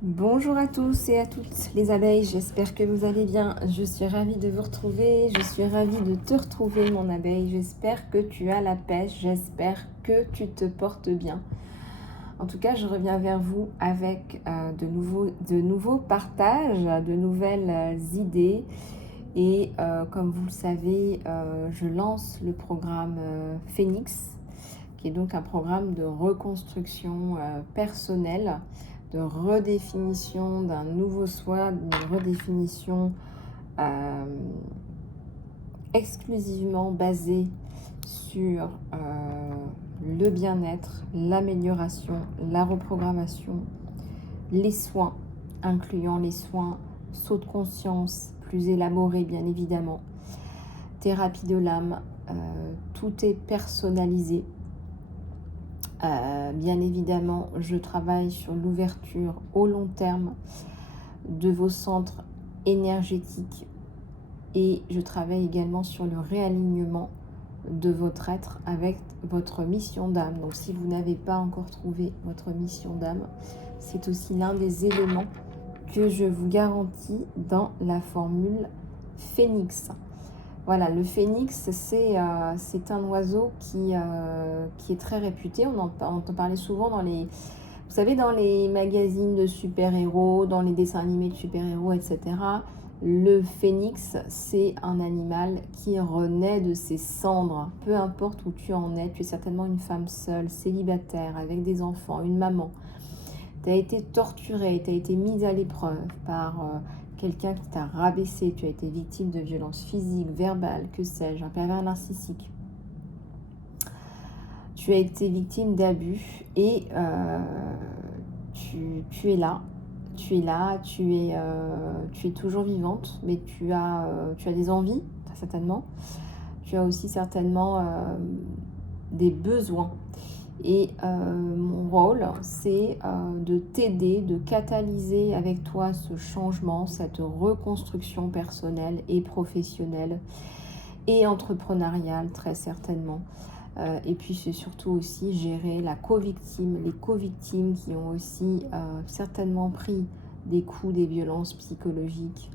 Bonjour à tous et à toutes les abeilles, j'espère que vous allez bien. Je suis ravie de vous retrouver, je suis ravie de te retrouver mon abeille. J'espère que tu as la pêche, j'espère que tu te portes bien. En tout cas, je reviens vers vous avec de nouveaux partages, de nouvelles idées. Et comme vous le savez, je lance le programme Phoenix, qui est donc un programme de reconstruction personnelle, de redéfinition d'un nouveau soi, d'une redéfinition euh, exclusivement basée sur le bien-être, l'amélioration, la reprogrammation, les soins, incluant les soins saut de conscience, plus élaborés bien évidemment, thérapie de l'âme, tout est personnalisé. Bien évidemment, je travaille sur l'ouverture au long terme de vos centres énergétiques et je travaille également sur le réalignement de votre être avec votre mission d'âme. Donc si vous n'avez pas encore trouvé votre mission d'âme, c'est aussi l'un des éléments que je vous garantis dans la formule Phoenix. Voilà, le phénix, c'est un oiseau qui est très réputé. On en parlait souvent dans les, vous savez, dans les magazines de super-héros, dans les dessins animés de super-héros, etc. Le phénix, c'est un animal qui renaît de ses cendres. Peu importe où tu en es, tu es certainement une femme seule, célibataire, avec des enfants, une maman. Tu as été torturée, tu as été mise à l'épreuve par quelqu'un qui t'a rabaissé, tu as été victime de violences physiques, verbales, que sais-je, un pervers narcissique. Tu as été victime d'abus et tu es là. Tu es là, tu es toujours vivante, mais tu as des envies, certainement. Tu as aussi certainement des besoins. Et mon rôle, c'est de t'aider, de catalyser avec toi ce changement, cette reconstruction personnelle et professionnelle et entrepreneuriale très certainement. Et puis c'est surtout aussi gérer la co-victime, les co-victimes qui ont aussi certainement pris des coups, des violences psychologiques,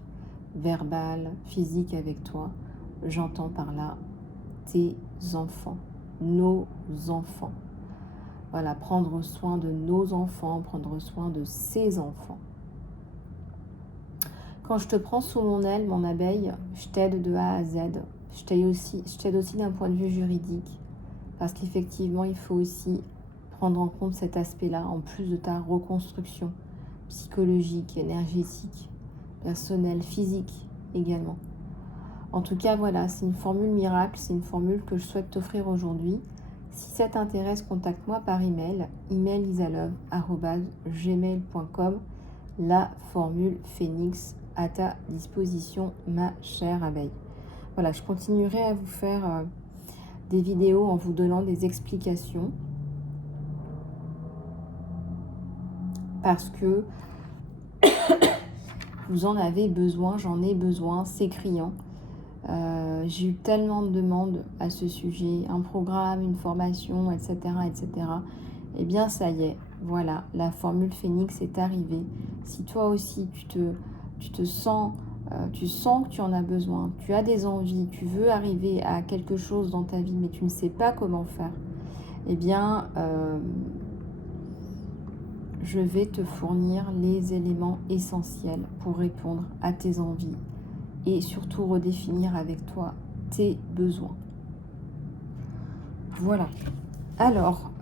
verbales, physiques avec toi. J'entends par là tes enfants, nos enfants. Voilà, prendre soin de nos enfants, prendre soin de ses enfants. Quand je te prends sous mon aile, mon abeille, je t'aide de A à Z. Je t'aide aussi d'un point de vue juridique. Parce qu'effectivement, il faut aussi prendre en compte cet aspect-là, en plus de ta reconstruction psychologique, énergétique, personnelle, physique également. En tout cas, voilà, c'est une formule miracle, c'est une formule que je souhaite t'offrir aujourd'hui. Si ça t'intéresse, contacte-moi par email, emailisalove@gmail.com. La formule Phoenix à ta disposition, ma chère abeille. Voilà, je continuerai à vous faire des vidéos en vous donnant des explications parce que vous en avez besoin, j'en ai besoin, c'est criant. J'ai eu tellement de demandes à ce sujet, un programme, une formation, etc., etc. Eh bien, ça y est, voilà, la formule Phoenix est arrivée. Si toi aussi, tu te sens, tu sens que tu en as besoin, tu as des envies, tu veux arriver à quelque chose dans ta vie, mais tu ne sais pas comment faire, eh bien, je vais te fournir les éléments essentiels pour répondre à tes envies et surtout redéfinir avec toi tes besoins. Voilà. Alors,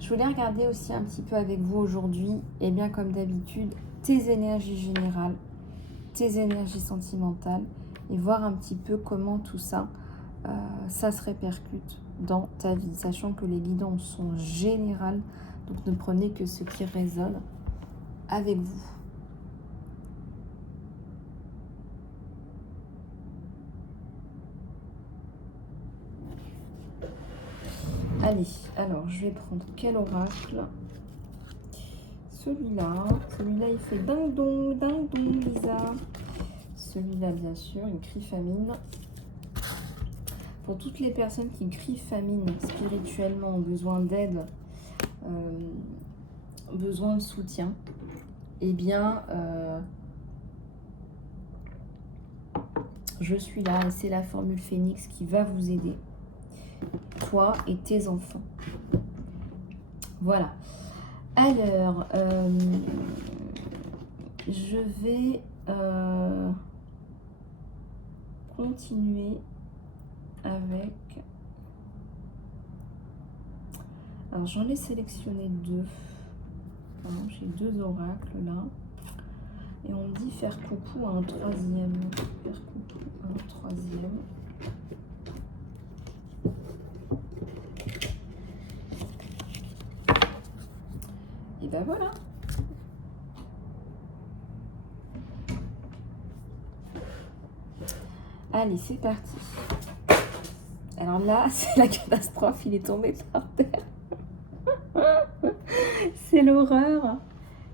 je voulais regarder aussi un petit peu avec vous aujourd'hui, et bien comme d'habitude, tes énergies générales, tes énergies sentimentales, et voir un petit peu comment tout ça, ça se répercute dans ta vie, sachant que les guidances sont générales, donc ne prenez que ce qui résonne avec vous. Allez, alors je vais prendre quel oracle? Celui-là, il fait ding dong, Lisa. Celui-là, bien sûr, il crie famine. Pour toutes les personnes qui crient famine spirituellement, ont besoin d'aide, besoin de soutien, eh bien, je suis là et c'est la formule Phénix qui va vous aider, toi et tes enfants. Voilà. Alors, je vais continuer avec... Alors, j'en ai sélectionné deux. J'ai deux oracles là. Et on me dit faire coucou à un troisième. Faire coucou à un troisième. Et ben voilà. Allez, c'est parti. Alors là, c'est la catastrophe, il est tombé par terre. C'est l'horreur.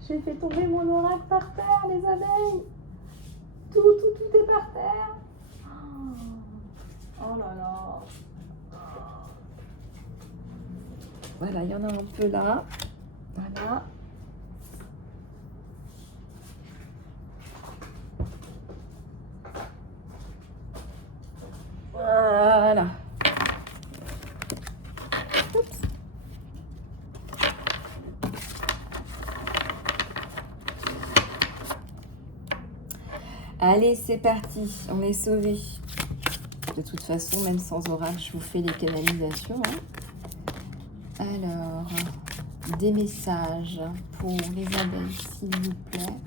J'ai fait tomber mon oracle par terre, les abeilles. Tout est par terre. Oh là là. Voilà, il y en a un peu là. Voilà. Voilà. Oups. Allez, c'est parti. On est sauvés. De toute façon, même sans oracle, je vous fais les canalisations. Hein. Alors, des messages pour les abeilles, s'il vous plaît.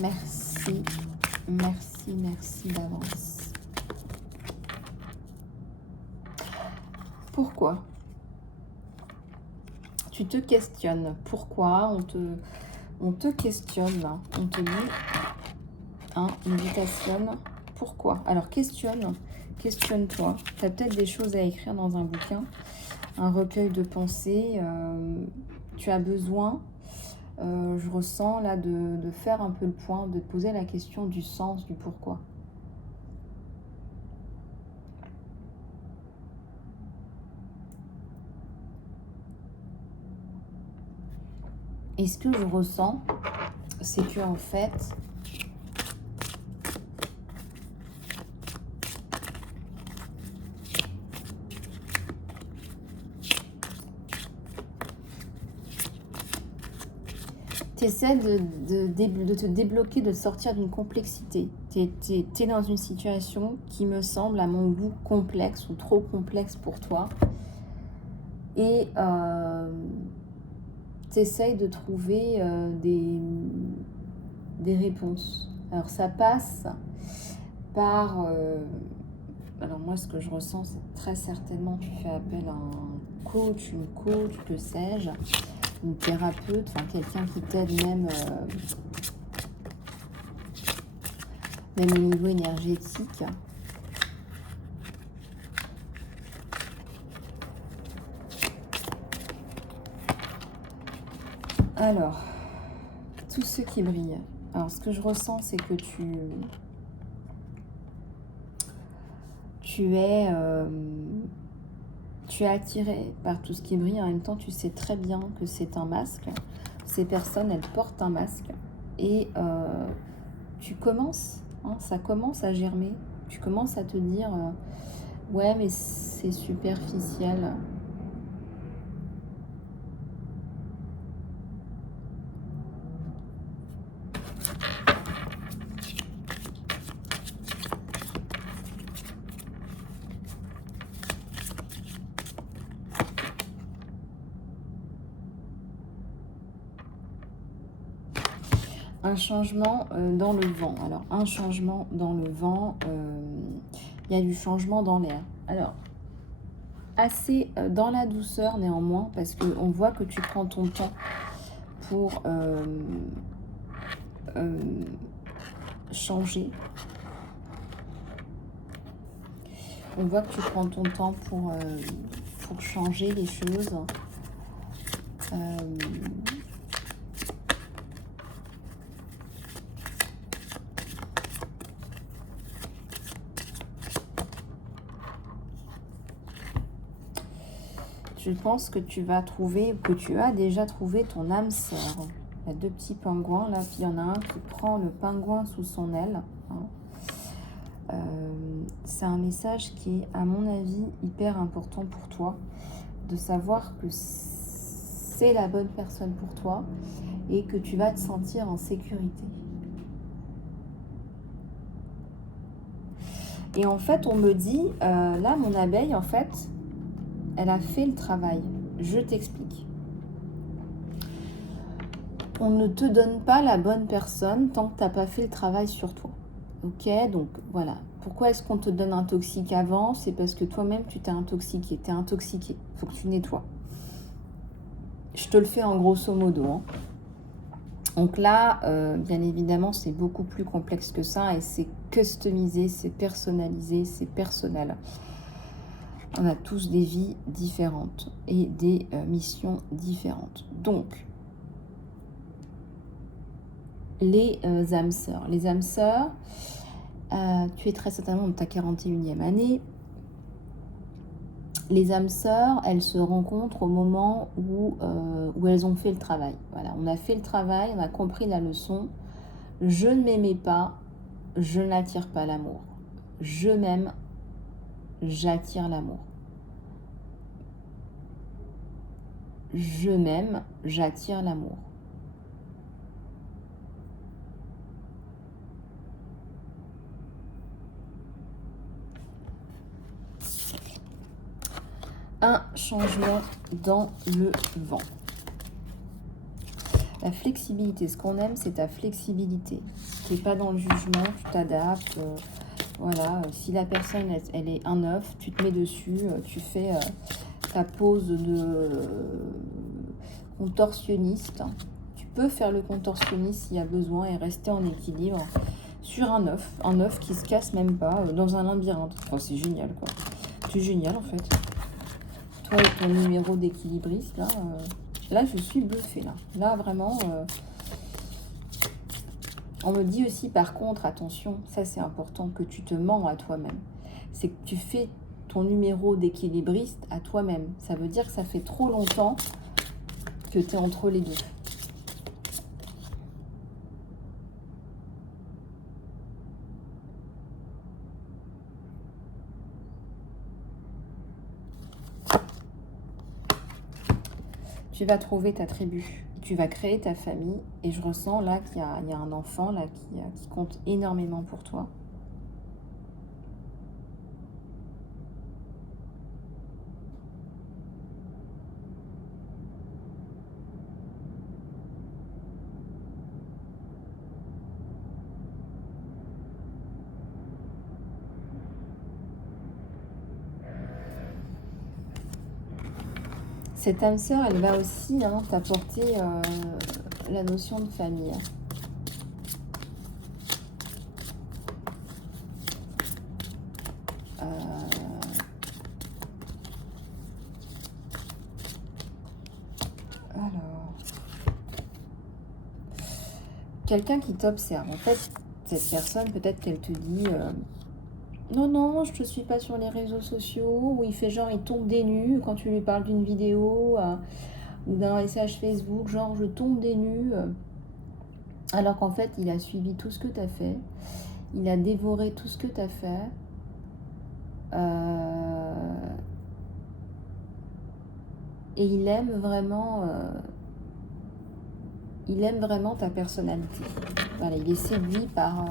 Merci. Merci d'avance. Pourquoi? Tu te questionnes. Pourquoi? On te questionne là. On te dit, hein, méditation. Pourquoi? Alors questionne-toi. Tu as peut-être des choses à écrire dans un bouquin, un recueil de pensées. Tu as besoin, je ressens là, de faire un peu le point, de te poser la question du sens, du pourquoi. Et ce que je ressens, c'est que en fait, tu essaies de te débloquer, de sortir d'une complexité. Tu es dans une situation qui me semble, à mon goût, complexe ou trop complexe pour toi. Et tu essayes de trouver des réponses. Alors ça passe par... alors moi, ce que je ressens, c'est très certainement tu fais appel à un coach, une coach, que sais-je, une thérapeute, enfin quelqu'un qui t'aide même au niveau énergétique. Alors, tout ce qui brille. Alors, ce que je ressens, c'est que tu es attiré par tout ce qui brille. En même temps, tu sais très bien que c'est un masque. Ces personnes, elles portent un masque. Et tu commences, hein, ça commence à germer. Tu commences à te dire, ouais, mais c'est superficiel. Un changement dans le vent. Alors, un changement dans le vent, il y a du changement dans l'air. Alors, assez dans la douceur néanmoins, parce qu'on voit que tu prends ton temps pour changer. On voit que tu prends ton temps pour changer les choses. je pense que tu vas trouver, ou que tu as déjà trouvé ton âme sœur. Il y a deux petits pingouins là, puis il y en a un qui prend le pingouin sous son aile. C'est un message qui est, à mon avis, hyper important pour toi, de savoir que c'est la bonne personne pour toi et que tu vas te sentir en sécurité. Et en fait, on me dit, là, mon abeille, en fait, elle a fait le travail. Je t'explique. On ne te donne pas la bonne personne tant que tu n'as pas fait le travail sur toi. Ok, donc voilà. Pourquoi est-ce qu'on te donne un toxique avant? C'est parce que toi-même, tu t'es intoxiqué. Tu es intoxiqué. Il faut que tu nettoies. Je te le fais en grosso modo. Hein. Donc là, bien évidemment, c'est beaucoup plus complexe que ça et c'est customisé, c'est personnalisé, c'est personnel. On a tous des vies différentes et des missions différentes. Donc, les âmes sœurs. Les âmes sœurs, tu es très certainement dans ta 41e année. Les âmes sœurs, elles se rencontrent au moment où elles ont fait le travail. Voilà, on a fait le travail, on a compris la leçon. Je ne m'aimais pas, je n'attire pas l'amour. Je m'aime, j'attire l'amour. Je m'aime, j'attire l'amour. Un changement dans le vent. La flexibilité, ce qu'on aime, c'est ta flexibilité. Tu n'es pas dans le jugement, tu t'adaptes. Voilà, si la personne, elle est un œuf, tu te mets dessus, tu fais ta pose de contorsionniste. Tu peux faire le contorsionniste s'il y a besoin et rester en équilibre sur un œuf qui se casse même pas dans un labyrinthe. Enfin, c'est génial, quoi. C'est génial, en fait. Toi et ton numéro d'équilibriste, là... Là, je suis bluffée, là. Là, vraiment, on me dit aussi, par contre, attention, ça c'est important, que tu te mens à toi-même. C'est que tu fais ton numéro d'équilibriste à toi-même. Ça veut dire que ça fait trop longtemps que tu es entre les deux. Tu vas trouver ta tribu, tu vas créer ta famille et je ressens là qu'il y a un enfant là qui compte énormément pour toi. Cette âme sœur, elle va aussi t'apporter la notion de famille. Alors, quelqu'un qui t'observe. En fait, cette personne, peut-être qu'elle te dit non, non, je te suis pas sur les réseaux sociaux, ou il fait genre, il tombe des nues quand tu lui parles d'une vidéo ou d'un message Facebook, genre je tombe des nues. Alors qu'en fait, il a suivi tout ce que tu as fait, il a dévoré tout ce que tu as fait. Et il aime vraiment ta personnalité. Voilà, il est séduit par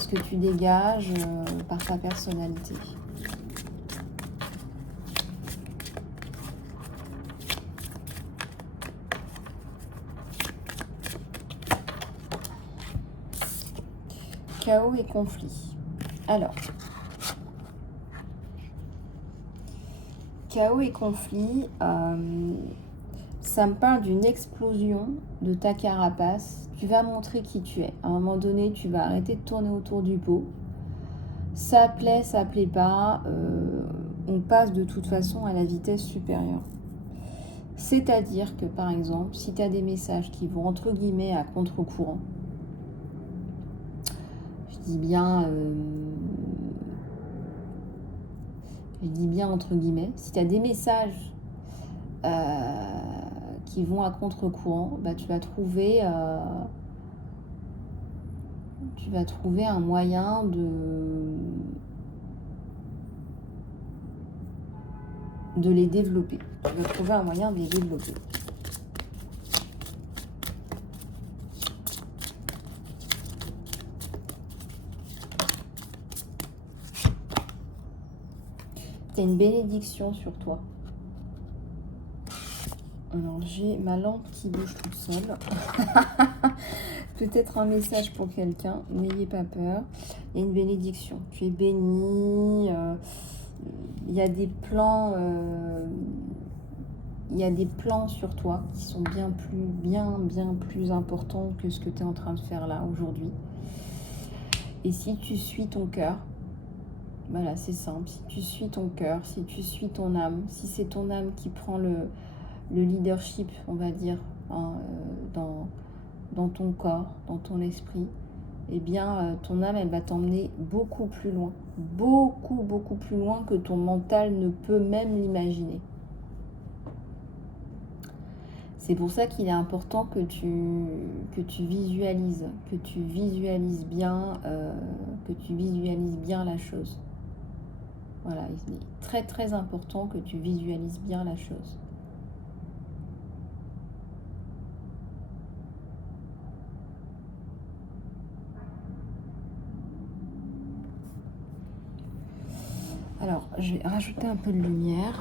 ce que tu dégages, par ta personnalité. Chaos et conflit. Alors, chaos et conflit, ça me parle d'une explosion de ta carapace. Tu vas montrer qui tu es. À un moment donné, tu vas arrêter de tourner autour du pot. Ça plaît pas. On passe de toute façon à la vitesse supérieure. C'est-à-dire que, par exemple, si tu as des messages qui vont, entre guillemets, à contre-courant, je dis bien Je dis bien entre guillemets. Si tu as des messages qui vont à contre-courant, bah, tu vas trouver un moyen de les développer. Tu vas trouver un moyen de les développer. Tu as une bénédiction sur toi. Alors, j'ai ma lampe qui bouge toute seule. Peut-être un message pour quelqu'un. N'ayez pas peur. Il y a une bénédiction. Tu es béni. Il y a des plans... il y a des plans sur toi qui sont bien plus importants que ce que tu es en train de faire là aujourd'hui. Et si tu suis ton cœur, voilà, c'est simple. Si tu suis ton cœur, si tu suis ton âme, si c'est ton âme qui prend le leadership, on va dire, hein, dans ton corps, dans ton esprit, eh bien, ton âme, elle va t'emmener beaucoup plus loin. Beaucoup plus loin que ton mental ne peut même l'imaginer. C'est pour ça qu'il est important que tu visualises bien la chose. Voilà, il est très important que tu visualises bien la chose. Alors, je vais rajouter un peu de lumière.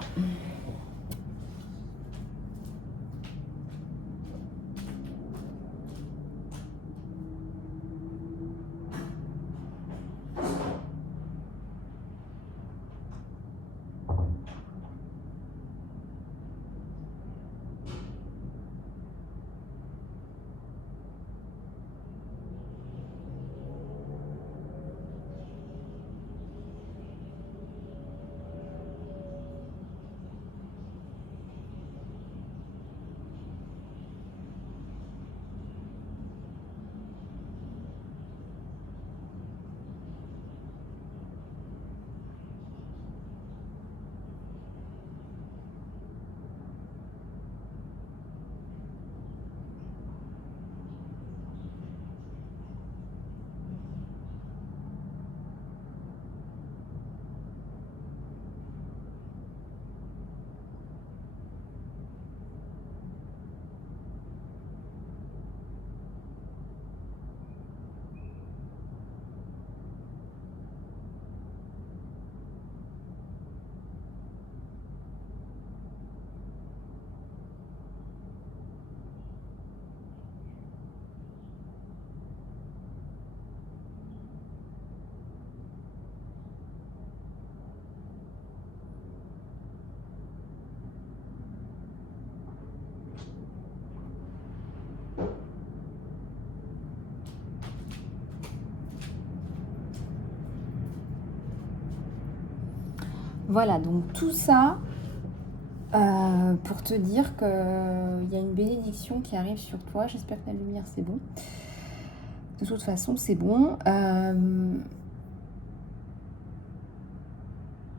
Voilà, donc tout ça pour te dire qu'il y a une bénédiction qui arrive sur toi. J'espère que la lumière, c'est bon. De toute façon, c'est bon.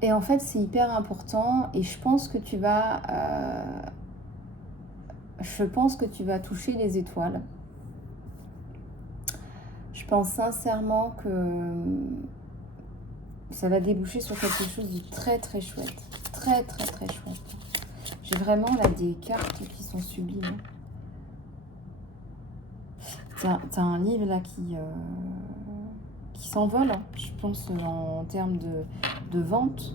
Et en fait, c'est hyper important. Et je pense que tu vas... toucher les étoiles. Je pense sincèrement que ça va déboucher sur quelque chose de très chouette. Très chouette. J'ai vraiment là des cartes qui sont sublimes. T'as un livre là qui s'envole, hein, je pense, en termes de vente.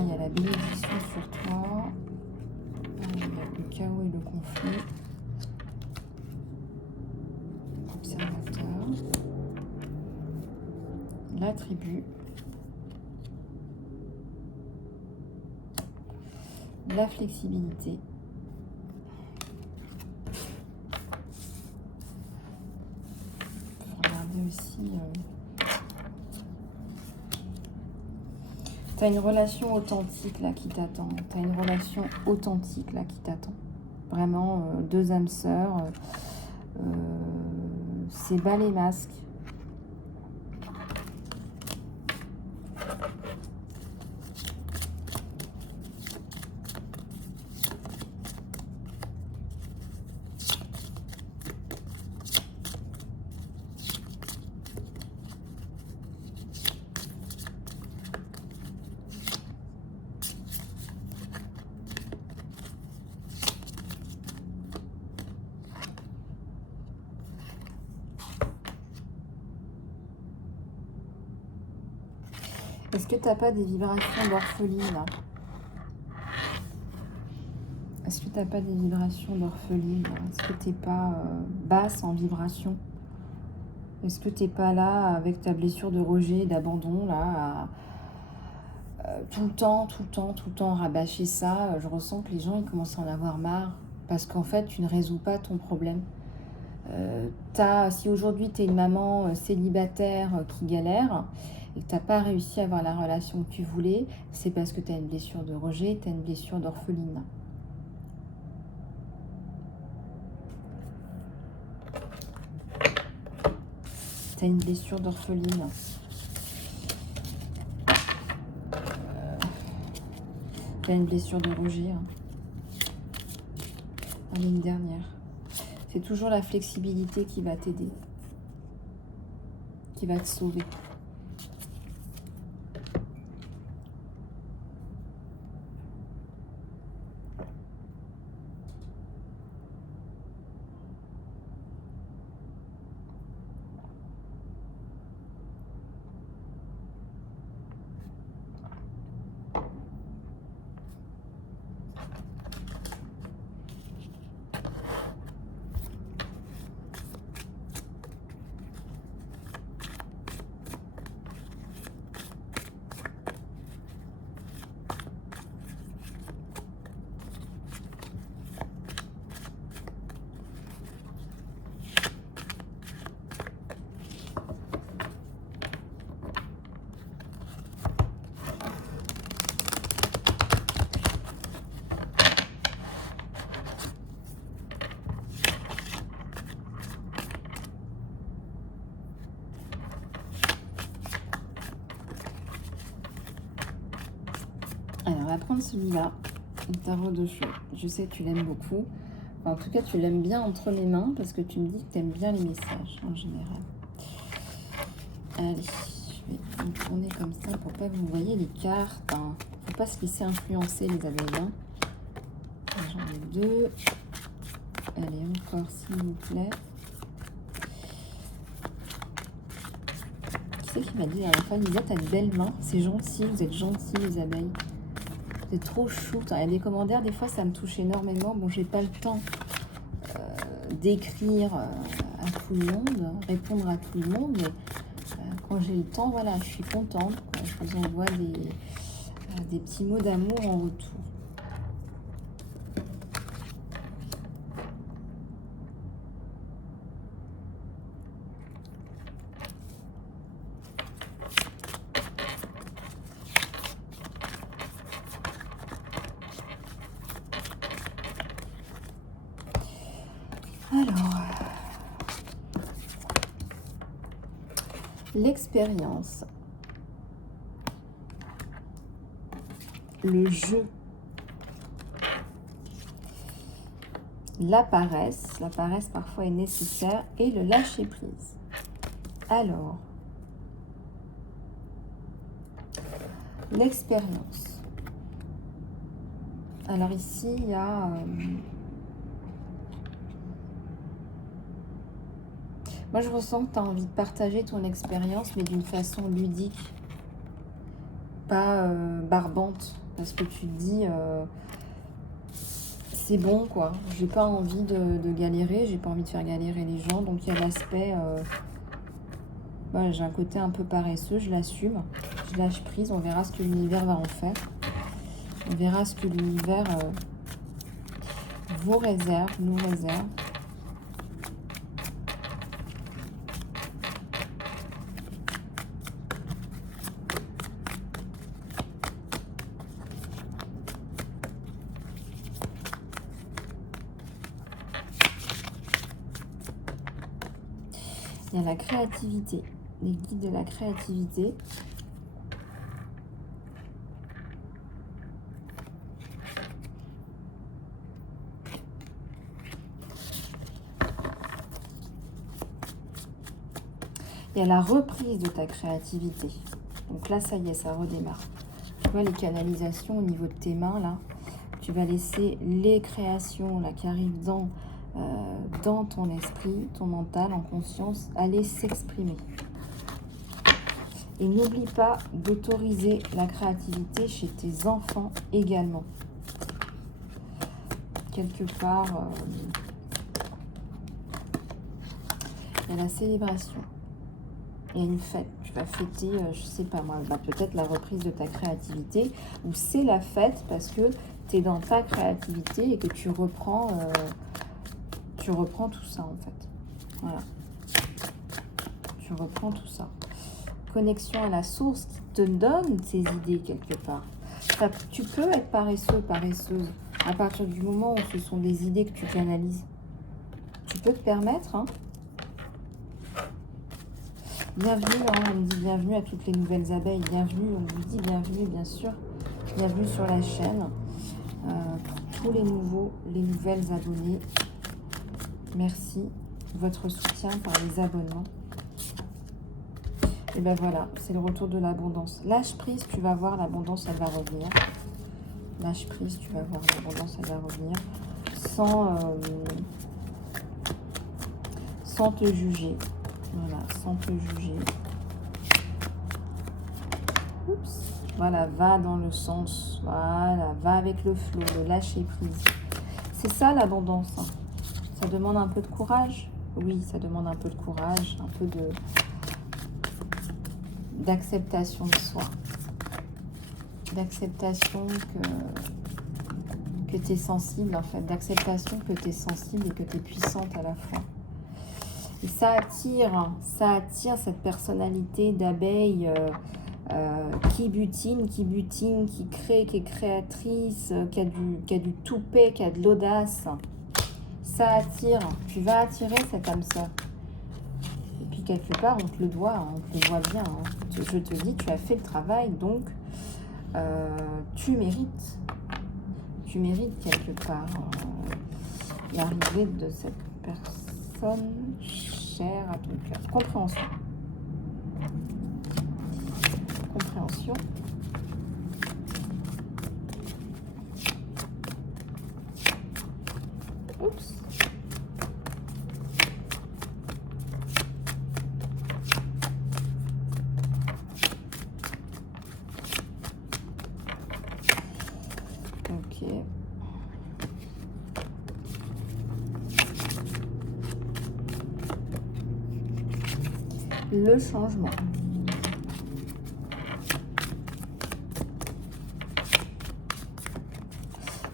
Il y a la bénédiction sur toi. Il y a le chaos et le conflit. Observateur. La tribu. La flexibilité. Regardez aussi. Tu as une relation authentique là qui t'attend. Tu as une relation authentique là qui t'attend. Vraiment, deux âmes sœurs. C'est bas les masques. Est-ce que tu n'as pas des vibrations d'orpheline là? Est-ce que tu n'as pas des vibrations d'orpheline? Est-ce que tu n'es pas basse en vibration? Est-ce que tu n'es pas là avec ta blessure de rejet, d'abandon, là, tout le temps, rabâcher ça? Je ressens que les gens, ils commencent à en avoir marre parce qu'en fait, tu ne résous pas ton problème. Si aujourd'hui, tu es une maman célibataire qui galère et que tu n'as pas réussi à avoir la relation que tu voulais, c'est parce que tu as une blessure de rejet, tu as une blessure d'orpheline. Tu as une blessure d'orpheline. Tu as une blessure de rejet. Allez, une dernière. C'est toujours la flexibilité qui va t'aider, qui va te sauver. Alors, on va prendre celui-là, le tarot de jeu. Je sais que tu l'aimes beaucoup. Enfin, en tout cas, tu l'aimes bien entre mes mains parce que tu me dis que tu aimes bien les messages en général. Allez, je vais me tourner comme ça pour pas que vous voyez les cartes. Faut pas se laisser influencer, les abeilles. J'en ai deux. Allez, encore, s'il vous plaît. Qui c'est qui m'a dit à la fin, Lisa, t'as de belles mains. C'est gentil, vous êtes gentils, les abeilles. C'est trop chou. Il y a des commentaires, des fois, ça me touche énormément. Bon, j'ai pas le temps d'écrire à tout le monde, répondre à tout le monde. Mais quand j'ai le temps, voilà, je suis contente. Je vous envoie des petits mots d'amour en retour. Alors, l'expérience, le jeu, la paresse parfois est nécessaire, et le lâcher prise. Alors, l'expérience. Alors ici, il y a... moi, je ressens que tu as envie de partager ton expérience, mais d'une façon ludique, pas barbante, parce que tu te dis, c'est bon, quoi. J'ai pas envie de galérer, j'ai pas envie de faire galérer les gens, donc il y a l'aspect, voilà, j'ai un côté un peu paresseux, je l'assume, je lâche prise, on verra ce que l'univers va en faire, on verra ce que l'univers vous réserve, nous réserve. Il y a la créativité, les guides de la créativité. Il y a la reprise de ta créativité. Donc là, ça y est, ça redémarre. Tu vois les canalisations au niveau de tes mains, là. Tu vas laisser les créations là, qui arrivent dans ton esprit, ton mental, en conscience, aller s'exprimer. Et n'oublie pas d'autoriser la créativité chez tes enfants également. Quelque part, il y a la célébration. Il y a une fête. Tu vas fêter, je sais pas moi, peut-être la reprise de ta créativité. Ou c'est la fête parce que tu es dans ta créativité et que tu reprends tout ça en fait. Voilà. Tu reprends tout ça. Connexion à la source qui te donne ces idées quelque part. Tu peux être paresseux, paresseuse, à partir du moment où ce sont des idées que tu canalises. Tu peux te permettre. Hein. Bienvenue, on me dit bienvenue à toutes les nouvelles abeilles. Bienvenue, on vous dit bienvenue, bien sûr. Bienvenue sur la chaîne. Pour tous les nouvelles abonnés. Merci. Votre soutien par les abonnements. Et ben voilà, c'est le retour de l'abondance. Lâche prise, tu vas voir, l'abondance, elle va revenir. Lâche prise, tu vas voir, l'abondance, elle va revenir. Sans te juger. Voilà, sans te juger. Oups. Voilà, va dans le sens. Voilà, va avec le flot, le lâcher prise. C'est ça l'abondance. Hein. Ça demande un peu de courage. Oui, ça demande un peu de courage, un peu d'acceptation de soi. D'acceptation que tu es sensible, en fait. D'acceptation que tu es sensible et que tu es puissante à la fois. Et ça attire cette personnalité d'abeille qui butine, qui crée, qui est créatrice, qui a du toupet, qui a de l'audace. Ça attire. Tu vas attirer cette âme sœur. Et puis quelque part, on te le doit, hein, on te le voit bien. Hein. Je te dis, tu as fait le travail, donc tu mérites. Tu mérites quelque part l'arrivée de cette personne chère à ton cœur. Compréhension. Compréhension. Oups. Ok. Le changement.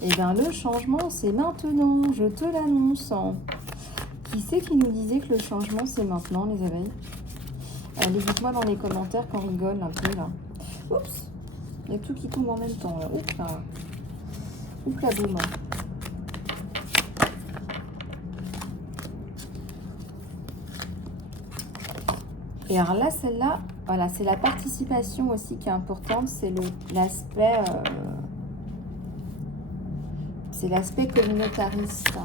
Et bien le changement, c'est maintenant, je te l'annonce. Qui c'est qui nous disait que le changement, c'est maintenant, les abeilles? Allez, dites-moi dans les commentaires qu'on rigole un peu, là. Oups, il y a tout qui tombe en même temps, là. Oups, là. Oups, la boum. Et alors là, celle-là, voilà, c'est la participation aussi qui est importante, c'est l'aspect... c'est l'aspect communautariste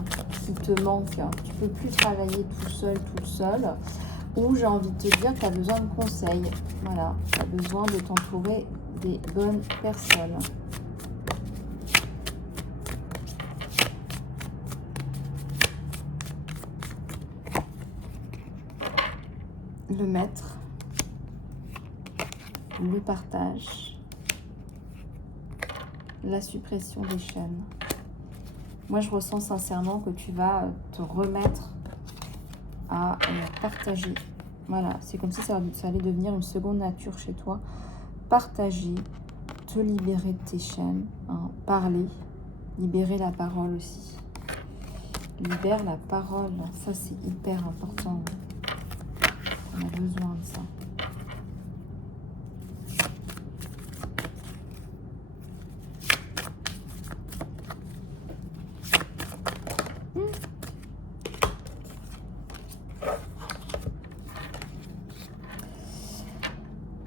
qui te manque. Tu ne peux plus travailler tout seul, toute seule. Ou j'ai envie de te dire, tu as besoin de conseils. Voilà, tu as besoin de t'entourer des bonnes personnes. Le maître, le partage, la suppression des chaînes. Moi, je ressens sincèrement que tu vas te remettre à partager. Voilà, c'est comme si ça allait devenir une seconde nature chez toi. Partager, te libérer de tes chaînes, hein, parler, libérer la parole aussi. Libère la parole, ça c'est hyper important. On a besoin de ça.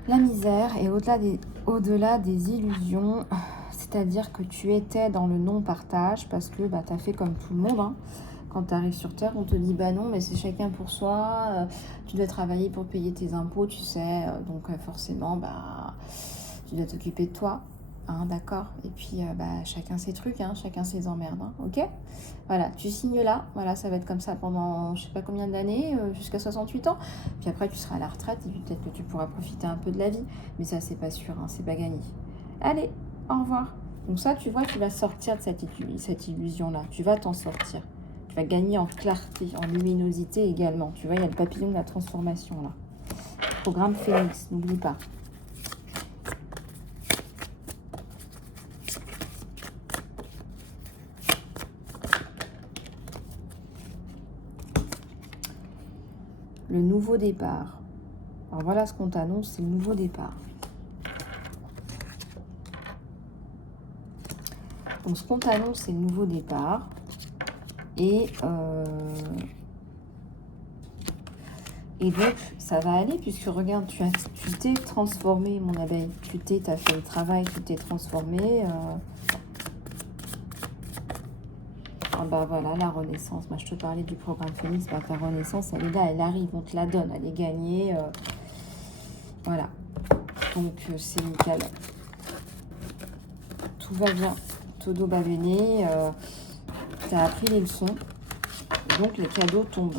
La misère est au-delà des illusions, c'est-à-dire que tu étais dans le non-partage parce que tu as fait comme tout le monde. Hein. Quand tu arrives sur Terre, on te dit bah non, mais c'est chacun pour soi, tu dois travailler pour payer tes impôts, tu sais, donc forcément, tu dois t'occuper de toi. Hein, d'accord. Et puis, chacun ses trucs, hein, chacun ses emmerdes. Hein, ok. Voilà, tu signes là. Voilà, ça va être comme ça pendant je sais pas combien d'années, jusqu'à 68 ans. Puis après, tu seras à la retraite et puis peut-être que tu pourras profiter un peu de la vie. Mais ça, c'est pas sûr, hein, c'est pas gagné. Allez, au revoir. Donc ça, tu vois, tu vas sortir de cette illusion-là. Tu vas t'en sortir. Tu vas gagner en clarté, en luminosité également. Tu vois, il y a le papillon de la transformation là. Programme Phoenix, n'oublie pas. Le nouveau départ. Alors voilà ce qu'on t'annonce, c'est le nouveau départ. Donc ce qu'on t'annonce, c'est le nouveau départ. Et donc, ça va aller, puisque regarde, tu t'es transformé, mon abeille. T'as fait le travail, tu t'es transformé. Ah bah voilà, la renaissance. Moi, je te parlais du programme Phoenix. Bah, ta renaissance, elle est là, elle arrive, on te la donne, elle est gagnée. Voilà. Donc, c'est nickel. Tout va bien. Todo va venir. Tu as appris les leçons. Donc, les cadeaux tombent.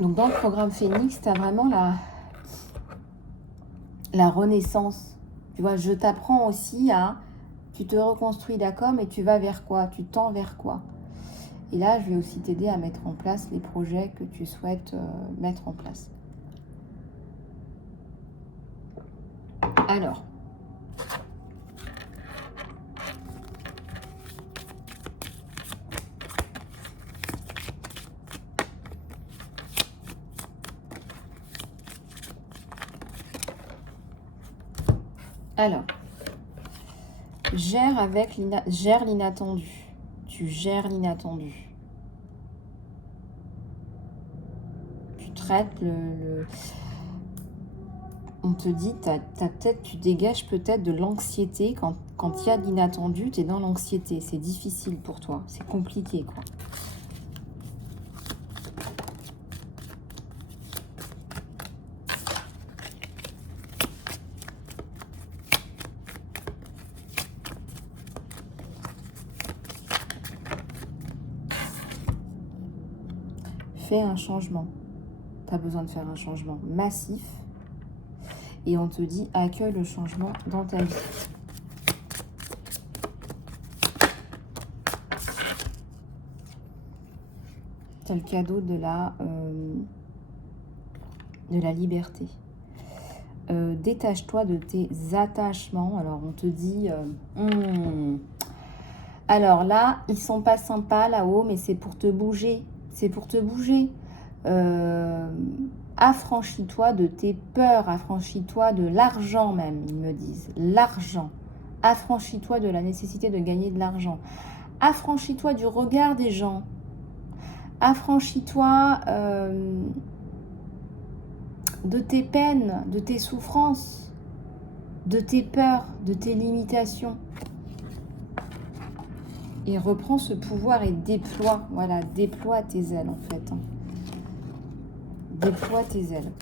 Donc, dans le programme Phoenix, tu as vraiment la renaissance. Tu vois, je t'apprends aussi à... Tu te reconstruis, d'accord, mais tu vas vers quoi? Tu tends vers quoi? Et là, je vais aussi t'aider à mettre en place les projets que tu souhaites mettre en place. Alors... gère l'inattendu. Tu gères l'inattendu. Tu traites on te dit, tu dégages peut-être de l'anxiété. Quand il y a de l'inattendu, tu es dans l'anxiété. C'est difficile pour toi. C'est compliqué, quoi. Fais un changement. Tu as besoin de faire un changement massif. Et on te dit, accueille le changement dans ta vie. Tu as le cadeau de la liberté. Détache-toi de tes attachements. Alors, on te dit... Alors là, ils sont pas sympas là-haut, mais c'est pour te bouger. C'est pour te bouger. Affranchis-toi de tes peurs. Affranchis-toi de l'argent même, ils me disent. L'argent. Affranchis-toi de la nécessité de gagner de l'argent. Affranchis-toi du regard des gens. Affranchis-toi de tes peines, de tes souffrances, de tes peurs, de tes limitations. Et reprends ce pouvoir et déploie, voilà, déploie tes ailes en fait. Hein. Déploie tes ailes.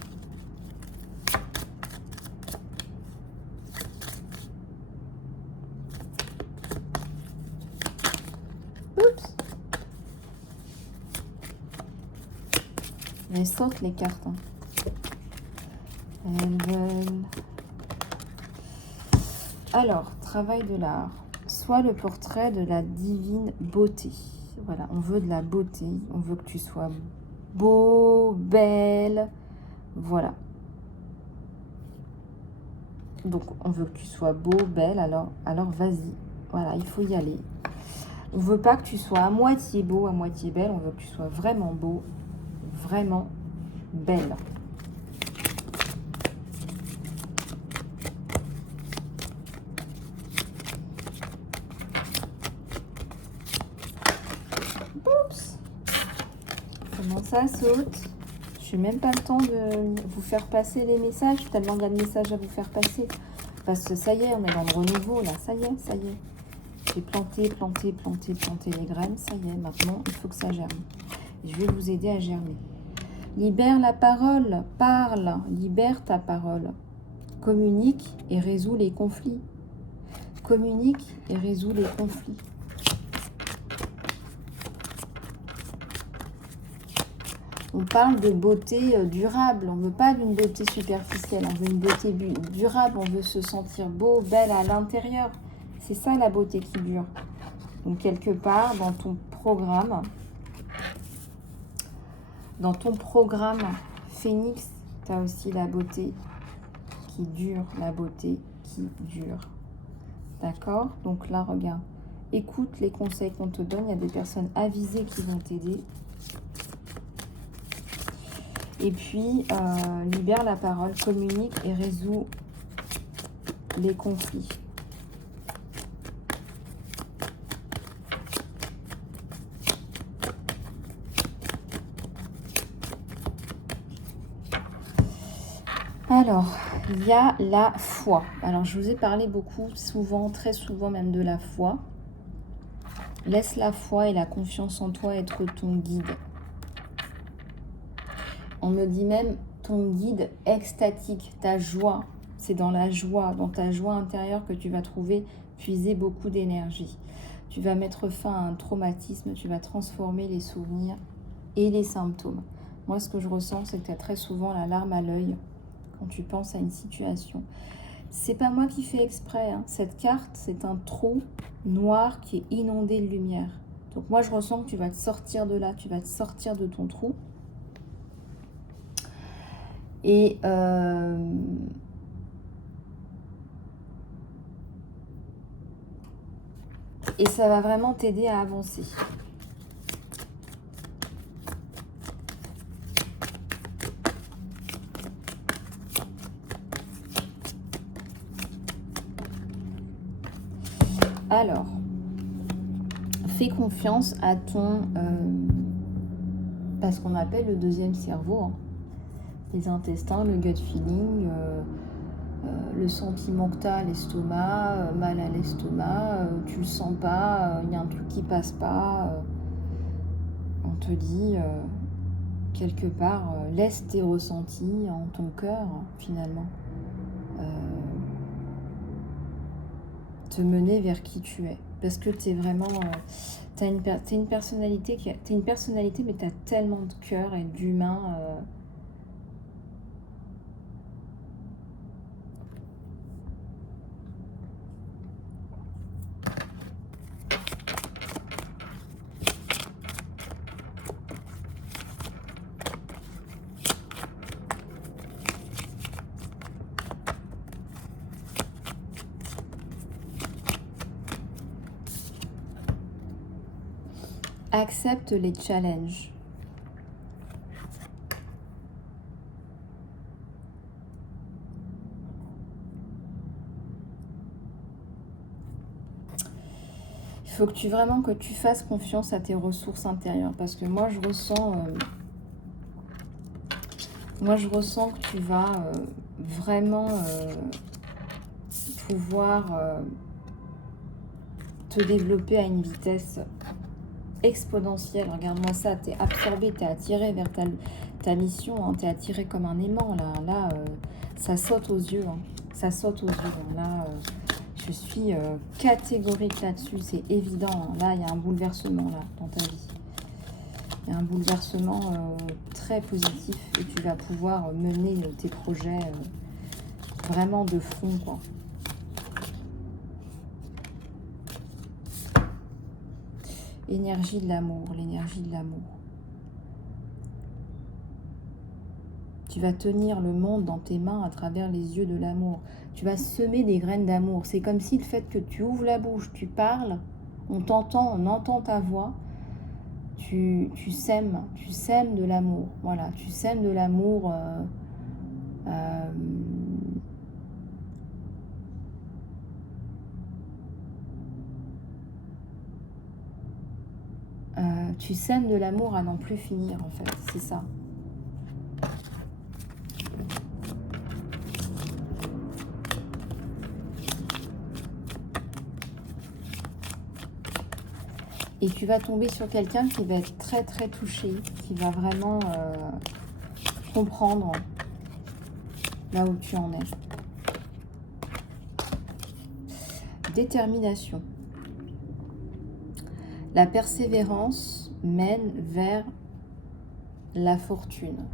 Oups. Elles sautent les cartes. Hein. Elles veulent... Alors, travail de l'art. Soit le portrait de la divine beauté. Voilà, on veut de la beauté. On veut que tu sois beau, belle. Voilà. Donc, on veut que tu sois beau, belle. Alors vas-y. Voilà, il faut y aller. On ne veut pas que tu sois à moitié beau, à moitié belle. On veut que tu sois vraiment beau, vraiment belle. Oups! Comment ça saute? Je n'ai même pas le temps de vous faire passer les messages, tellement il y a de messages à vous faire passer. Parce que ça y est, on est dans le renouveau, là. Ça y est, ça y est. J'ai planté les graines. Ça y est, maintenant, il faut que ça germe. Et je vais vous aider à germer. Libère la parole, parle, libère ta parole. Communique et résous les conflits. Communique et résous les conflits. On parle de beauté durable, on ne veut pas d'une beauté superficielle, on veut une beauté durable, on veut se sentir beau, belle à l'intérieur. C'est ça la beauté qui dure. Donc quelque part dans ton programme Phénix, tu as aussi la beauté qui dure, la beauté qui dure. D'accord? Donc là, regarde, écoute les conseils qu'on te donne, il y a des personnes avisées qui vont t'aider. Et puis, libère la parole, communique et résout les conflits. Alors, il y a la foi. Alors, je vous ai parlé beaucoup, souvent, très souvent même de la foi. Laisse la foi et la confiance en toi être ton guide. On me dit même ton guide extatique, ta joie. C'est dans la joie, dans ta joie intérieure que tu vas trouver, puiser beaucoup d'énergie. Tu vas mettre fin à un traumatisme, tu vas transformer les souvenirs et les symptômes. Moi, ce que je ressens, c'est que tu as très souvent la larme à l'œil quand tu penses à une situation. C'est pas moi qui fais exprès, hein. Cette carte, c'est un trou noir qui est inondé de lumière. Donc moi, je ressens que tu vas te sortir de là, tu vas te sortir de ton trou. Et ça va vraiment t'aider à avancer. Alors, fais confiance à ton... ce qu'on appelle le deuxième cerveau, hein. Les intestins, le gut feeling, le sentiment que tu as à l'estomac, mal à l'estomac, tu le sens pas, il y a un truc qui passe pas, on te dit quelque part, laisse tes ressentis en ton cœur finalement, te mener vers qui tu es, parce que tu es vraiment, t'es une personnalité t'es une personnalité, mais tu as tellement de cœur et d'humain. Accepte les challenges. Il faut que tu fasses confiance à tes ressources intérieures, parce que moi je ressens que tu vas vraiment pouvoir te développer à une vitesse exponentielle. Regarde-moi ça, tu es absorbé, tu es attiré vers ta mission, hein, tu es attiré comme un aimant. Là ça saute aux yeux, hein, ça saute aux yeux. Hein. Là, je suis catégorique là-dessus, c'est évident. Hein. Là, il y a un bouleversement là, dans ta vie. Il y a un bouleversement très positif et tu vas pouvoir mener tes projets vraiment de front, quoi. Énergie de l'amour, l'énergie de l'amour. Tu vas tenir le monde dans tes mains à travers les yeux de l'amour. Tu vas semer des graines d'amour. C'est comme si le fait que tu ouvres la bouche, tu parles, on t'entend, on entend ta voix. Tu sèmes de l'amour. Voilà, tu sèmes de l'amour. Tu sèmes de l'amour à n'en plus finir, en fait. C'est ça. Et tu vas tomber sur quelqu'un qui va être très très touché, qui va vraiment comprendre là où tu en es. Détermination. La persévérance mène vers la fortune.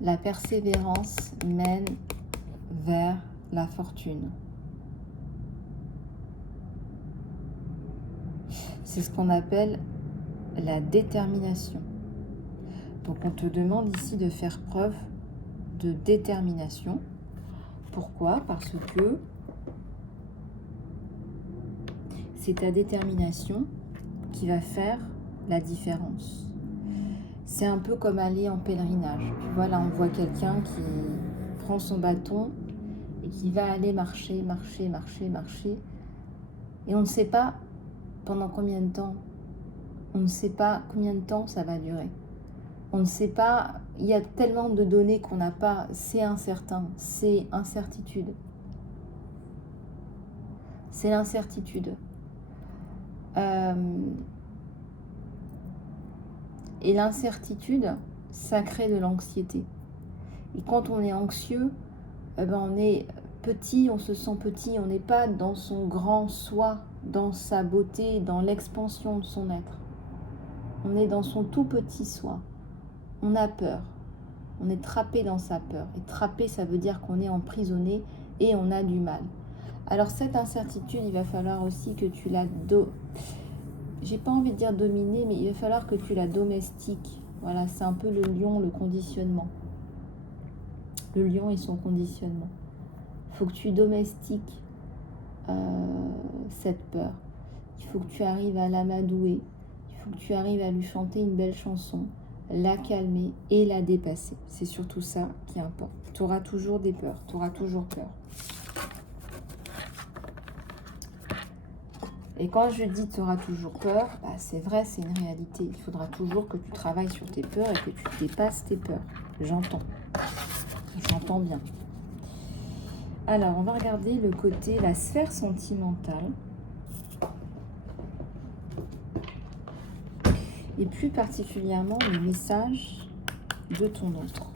La persévérance mène vers la fortune. C'est ce qu'on appelle la détermination. Donc on te demande ici de faire preuve de détermination. Pourquoi? Parce que c'est ta détermination qui va faire la différence. C'est un peu comme aller en pèlerinage. Tu vois, là on voit quelqu'un qui prend son bâton et qui va aller marcher. Et on ne sait pas pendant combien de temps. On ne sait pas combien de temps ça va durer. On ne sait pas, il y a tellement de données qu'on n'a pas, c'est incertain, c'est incertitude. C'est l'incertitude. Et l'incertitude, ça crée de l'anxiété. Et quand on est anxieux, on est petit, on se sent petit, on n'est pas dans son grand soi, dans sa beauté, dans l'expansion de son être. On est dans son tout petit soi. On a peur. On est trappé dans sa peur. Et trappé, ça veut dire qu'on est emprisonné et on a du mal. Alors cette incertitude, il va falloir aussi que tu la j'ai pas envie de dire dominer, mais il va falloir que tu la domestiques. Voilà, c'est un peu le lion, le conditionnement. Le lion et son conditionnement. Il faut que tu domestiques cette peur. Il faut que tu arrives à l'amadouer. Il faut que tu arrives à lui chanter une belle chanson, la calmer et la dépasser. C'est surtout ça qui importe. Tu auras toujours des peurs, tu auras toujours peur. Et quand je dis tu auras toujours peur, c'est vrai, c'est une réalité. Il faudra toujours que tu travailles sur tes peurs et que tu dépasses tes peurs. J'entends bien. Alors, on va regarder le côté, la sphère sentimentale. Et plus particulièrement les messages de ton autre.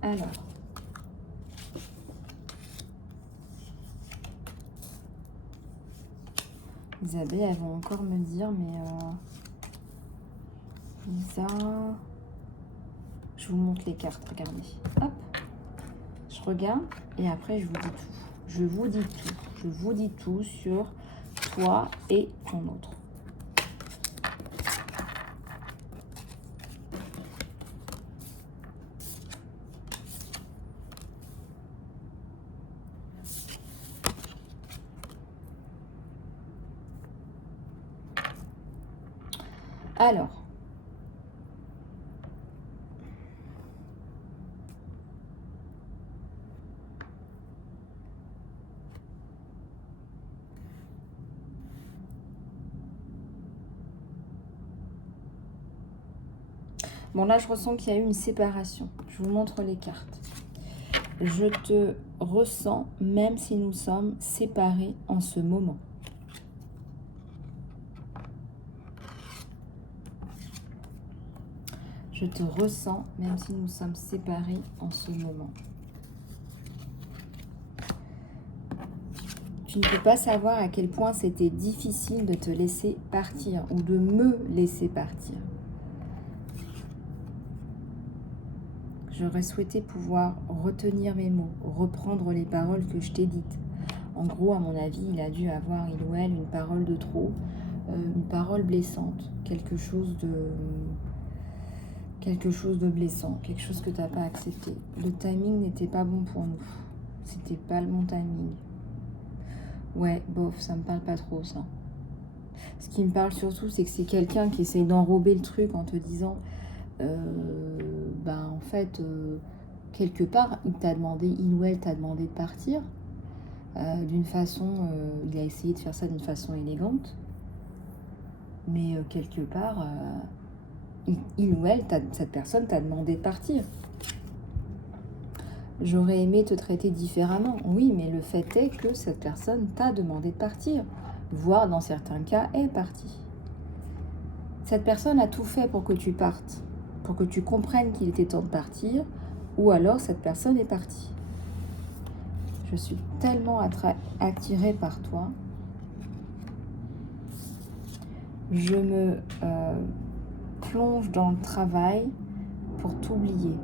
Alors, Isabelle, elles vont encore me dire, mais Lisa, je vous montre les cartes, regardez. Hop, je regarde et après je vous dis tout. Je vous dis tout sur toi et ton autre. Alors, bon là je ressens qu'il y a eu une séparation. Je vous montre les cartes. Je te ressens même si nous sommes séparés en ce moment. Je te ressens, même si nous sommes séparés en ce moment. Tu ne peux pas savoir à quel point c'était difficile de te laisser partir ou de me laisser partir. J'aurais souhaité pouvoir retenir mes mots, reprendre les paroles que je t'ai dites. En gros, à mon avis, il a dû avoir, il ou elle, une parole de trop, une parole blessante, quelque chose de blessant, quelque chose que tu n'as pas accepté. Le timing n'était pas bon pour nous. C'était pas le bon timing. Ouais, bof, ça me parle pas trop, ça. Ce qui me parle surtout, c'est que c'est quelqu'un qui essaye d'enrober le truc en te disant en fait, quelque part, il ou elle t'a demandé de partir d'une façon, il a essayé de faire ça d'une façon élégante, mais quelque part, il ou elle, cette personne t'a demandé de partir. J'aurais aimé te traiter différemment. Oui, mais le fait est que cette personne t'a demandé de partir, voire dans certains cas est partie. Cette personne a tout fait pour que tu partes, pour que tu comprennes qu'il était temps de partir, ou alors cette personne est partie. Je suis tellement attirée par toi. Je me plonge dans le travail pour t'oublier.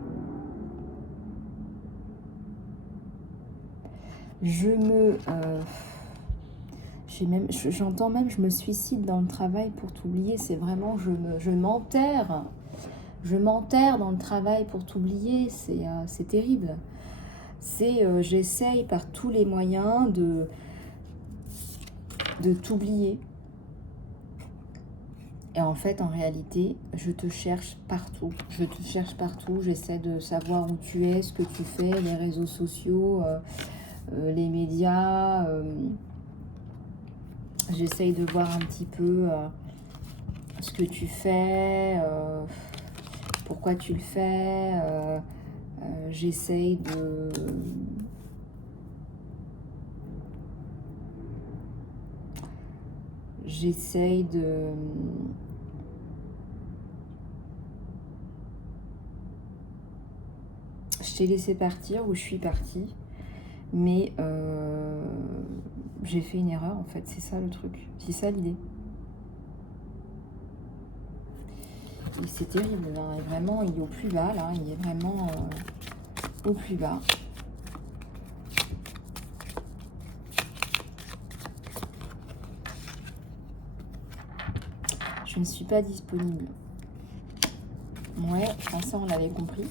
J'entends même, je me suicide dans le travail pour t'oublier. C'est vraiment, je m'enterre. Je m'enterre dans le travail pour t'oublier. C'est terrible. J'essaye par tous les moyens de t'oublier. Et en fait, en réalité, je te cherche partout. Je te cherche partout. J'essaie de savoir où tu es, ce que tu fais, les réseaux sociaux, les médias. J'essaye de voir un petit peu ce que tu fais, pourquoi tu le fais. J'essaye de... Je t'ai laissé partir ou je suis partie, mais j'ai fait une erreur en fait, c'est ça le truc, c'est ça l'idée. Et c'est terrible, hein. Vraiment, il est au plus bas là, il est vraiment au plus bas. Je ne suis pas disponible. Ouais, ça on l'avait compris.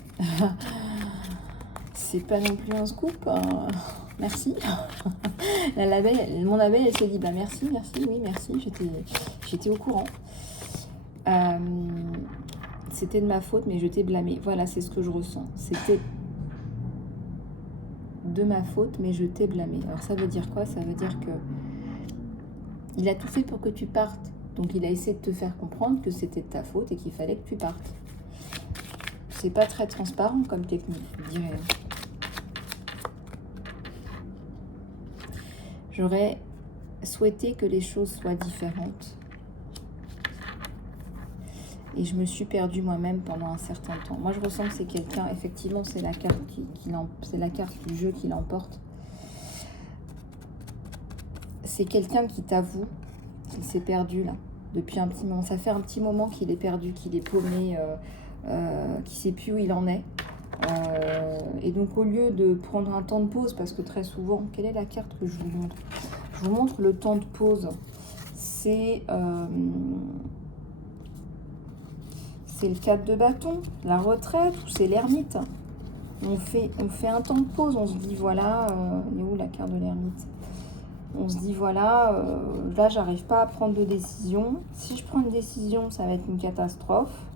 C'est pas non plus un scoop. Merci. Mon abeille, elle se dit bah merci, oui, merci, j'étais au courant. C'était de ma faute, mais je t'ai blâmé. Voilà, c'est ce que je ressens. C'était de ma faute, mais je t'ai blâmé. Alors ça veut dire quoi? Ça veut dire que il a tout fait pour que tu partes. Donc il a essayé de te faire comprendre que c'était de ta faute et qu'il fallait que tu partes. C'est pas très transparent comme technique, je dirais. J'aurais souhaité que les choses soient différentes. Et je me suis perdue moi-même pendant un certain temps. Moi, je ressens que c'est quelqu'un, effectivement, c'est la carte c'est la carte du jeu qui l'emporte. C'est quelqu'un qui t'avoue qu'il s'est perdu là, depuis un petit moment. Ça fait un petit moment qu'il est perdu, qu'il est paumé, qu'il ne sait plus où il en est. Et donc, au lieu de prendre un temps de pause, parce que très souvent, quelle est la carte que je vous montre? Je vous montre le temps de pause. C'est le 4 de bâton, la retraite, ou c'est l'ermite. On fait un temps de pause, on se dit voilà, elle est où la carte de l'ermite? On se dit voilà, là j'arrive pas à prendre de décision. Si je prends une décision, ça va être une catastrophe.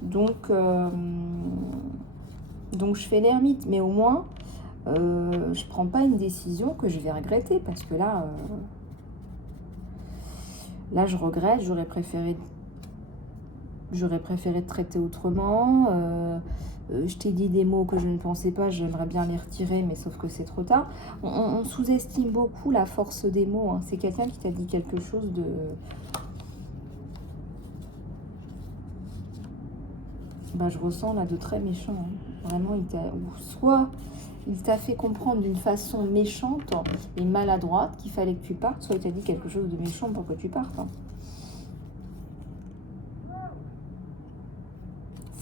Donc je fais l'ermite, mais au moins je prends pas une décision que je vais regretter, parce que là je regrette. J'aurais préféré te traiter autrement. Je t'ai dit des mots que je ne pensais pas, j'aimerais bien les retirer, mais sauf que c'est trop tard. On sous-estime beaucoup la force des mots, hein. C'est quelqu'un qui t'a dit quelque chose de... je ressens là de très méchant, hein. Vraiment, soit il t'a fait comprendre d'une façon méchante et maladroite qu'il fallait que tu partes, soit il t'a dit quelque chose de méchant pour que tu partes, hein.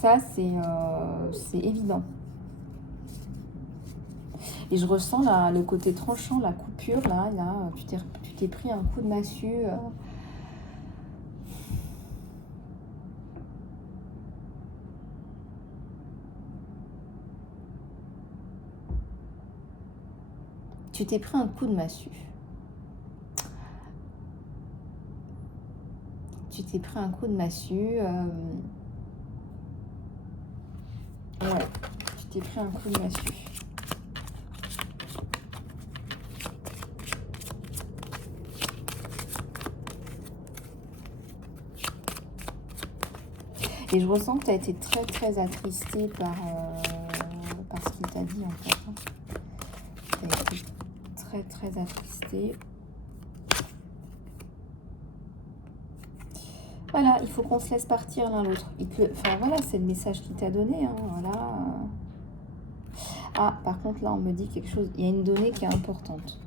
Ça, c'est évident. Et je ressens là, le côté tranchant, la coupure, là tu t'es pris un coup de massue. Tu t'es pris un coup de massue. Tu t'es pris un coup de massue. Ouais, tu t'es pris un coup de massue. Et je ressens que tu as été très très attristé par ce qu'il t'a dit en fait. Tu as été très très attristé. Voilà, il faut qu'on se laisse partir l'un l'autre. Enfin voilà, c'est le message qu'il t'a donné. Hein, voilà. Ah, par contre là on me dit quelque chose. Il y a une donnée qui est importante.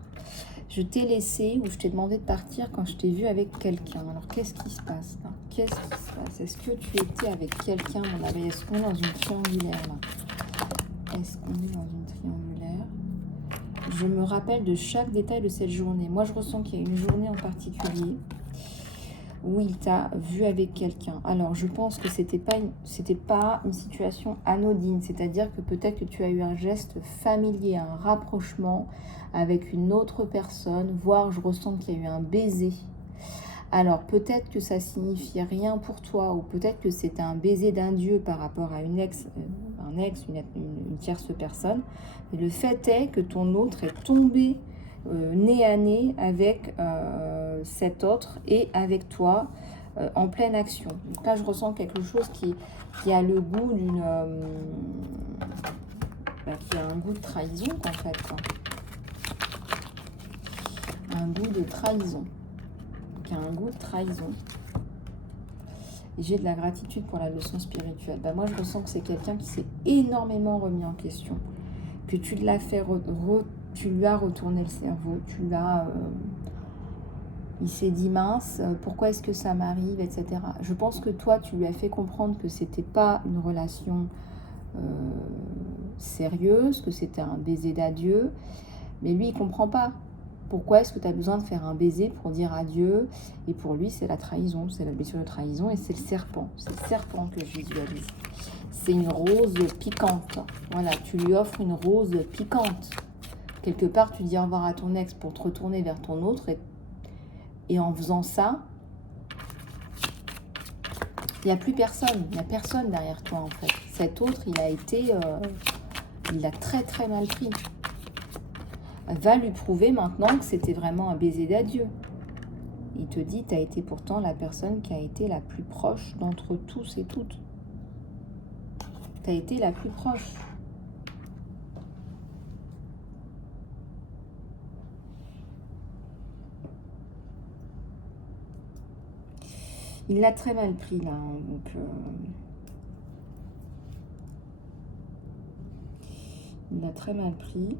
Je t'ai laissé ou je t'ai demandé de partir quand je t'ai vu avec quelqu'un. Alors, qu'est-ce qui se passe là? Qu'est-ce qui se passe? Est-ce que tu étais avec quelqu'un, mon ami? Est-ce qu'on est dans une triangulaire là? Est-ce qu'on est dans une triangulaire? Je me rappelle de chaque détail de cette journée. Moi, je ressens qu'il y a une journée en particulier où il t'a vu avec quelqu'un. Alors, je pense que c'était pas une situation anodine. C'est-à-dire que peut-être que tu as eu un geste familier, un rapprochement avec une autre personne, voire je ressens qu'il y a eu un baiser. Alors, peut-être que ça signifie rien pour toi, ou peut-être que c'était un baiser d'un dieu par rapport à une tierce personne. Et le fait est que ton autre est tombé nez à nez avec cet autre et avec toi en pleine action. Donc là, je ressens quelque chose qui a le goût d'une... qui a un goût de trahison, en fait. Quoi. Un goût de trahison. Qui a un goût de trahison. Et j'ai de la gratitude pour la leçon spirituelle. Moi, je ressens que c'est quelqu'un qui s'est énormément remis en question. Que tu l'as fait... tu lui as retourné le cerveau. Tu l'as... il s'est dit mince, pourquoi est-ce que ça m'arrive, etc. Je pense que toi, tu lui as fait comprendre que c'était pas une relation sérieuse, que c'était un baiser d'adieu. Mais lui, il comprend pas. Pourquoi est-ce que tu as besoin de faire un baiser pour dire adieu? Et pour lui, c'est la trahison, c'est la blessure de trahison et c'est le serpent. C'est le serpent que je visualise. C'est une rose piquante. Voilà, tu lui offres une rose piquante. Quelque part, tu dis au revoir à ton ex pour te retourner vers ton autre et en faisant ça, il n'y a plus personne. Il n'y a personne derrière toi, en fait. Cet autre, il l'a très très mal pris. Va lui prouver maintenant que c'était vraiment un baiser d'adieu. Il te dit, tu as été pourtant la personne qui a été la plus proche d'entre tous et toutes. Tu as été la plus proche. Il l'a très mal pris, là. Donc, il l'a très mal pris.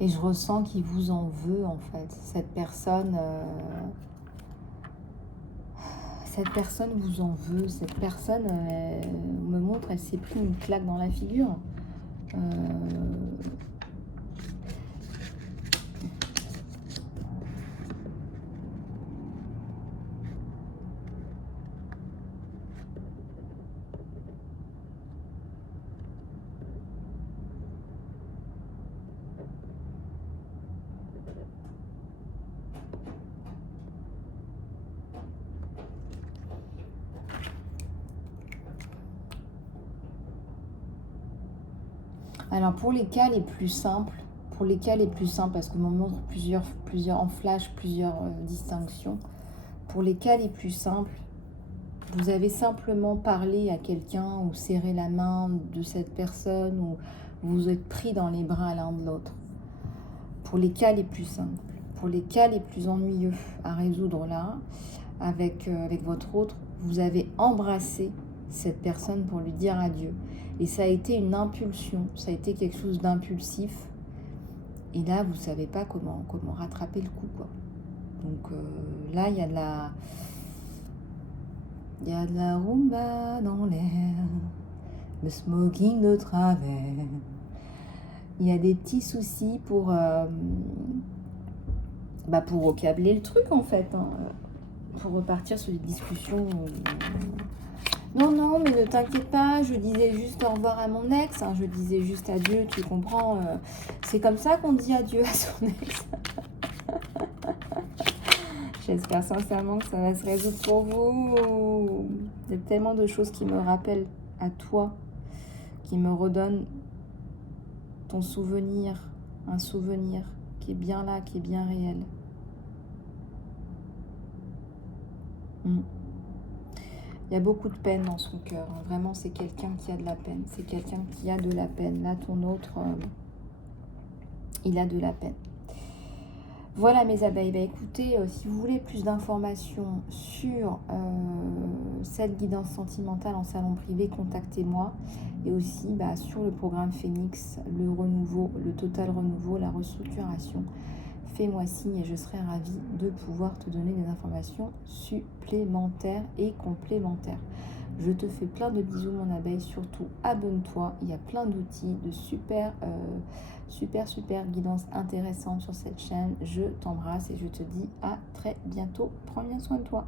Et je ressens qu'il vous en veut, en fait. Cette personne vous en veut. Cette personne me montre, elle s'est pris une claque dans la figure. Alors pour les cas les plus simples, parce qu'on me montre plusieurs en flash, plusieurs distinctions. Pour les cas les plus simples, vous avez simplement parlé à quelqu'un ou serré la main de cette personne ou vous vous êtes pris dans les bras l'un de l'autre. Pour les cas les plus simples, pour les cas les plus ennuyeux à résoudre là, avec votre autre, vous avez embrassé cette personne pour lui dire adieu. Et ça a été une impulsion, ça a été quelque chose d'impulsif. Et là, vous ne savez pas comment rattraper le coup, quoi. Donc là, il y a de la rumba dans l'air, le smoking de travers. Il y a des petits soucis pour pour recabler le truc en fait, hein, pour repartir sur des discussions. Non, non, mais ne t'inquiète pas, je disais juste au revoir à mon ex, hein, je disais juste adieu, tu comprends, c'est comme ça qu'on dit adieu à son ex. J'espère sincèrement que ça va se résoudre pour vous. Il y a tellement de choses qui me rappellent à toi, qui me redonnent ton souvenir, un souvenir qui est bien là, qui est bien réel. Il y a beaucoup de peine dans son cœur. Hein. Vraiment, c'est quelqu'un qui a de la peine. C'est quelqu'un qui a de la peine. Là, ton autre, il a de la peine. Voilà mes abeilles. Écoutez, si vous voulez plus d'informations sur cette guidance sentimentale en salon privé, contactez-moi. Et aussi sur le programme Phénix, le renouveau, le total renouveau, la restructuration. Fais-moi signe et je serai ravie de pouvoir te donner des informations supplémentaires et complémentaires. Je te fais plein de bisous mon abeille, surtout abonne-toi, il y a plein d'outils, de super guidances intéressantes sur cette chaîne. Je t'embrasse et je te dis à très bientôt, prends bien soin de toi.